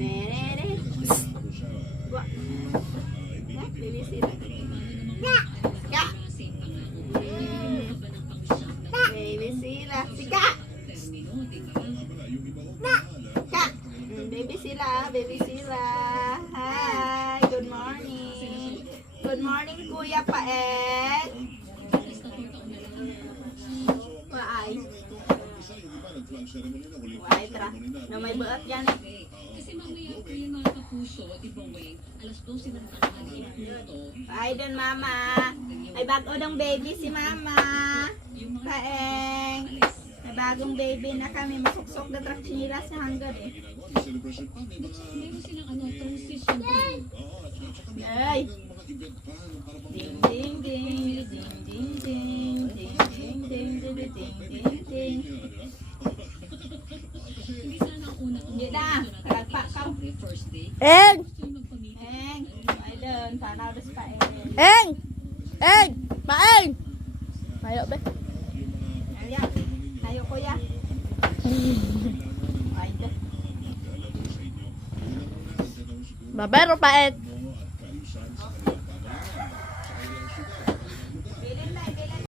Nere. Wah. Ya, baby sila. Ya. Ya. Baby sila. Sika. Ka. Baby sila, baby sila. Hi, good morning. Good morning, Kuya Paet. Waay. Waay, tra. Na may buot yan eh. Kasi mamaya po yung mga kapuso, di ba, Weng? Alas 12 ng tanghali ito. Ay, dun, Mama. Ay, bago ng baby si Mama. Paeng. May bagong baby na kami. Masuksok na traksinila sa hanggang eh. Meron silang transition day. Ay. Ding, ding, ding. Ding, ding, ding. Ding, ding, ding. Ding, ding, ding. Hindi sana ang una kong Hindi na. Kalagpa ka. first day. Eng! Eng. Ay, dun. Tanaw dos pa Eng. Eng! Eng! Paeng! Mayo be. Ayan. Tayo, Kuya. Ay, dun. Babero paet.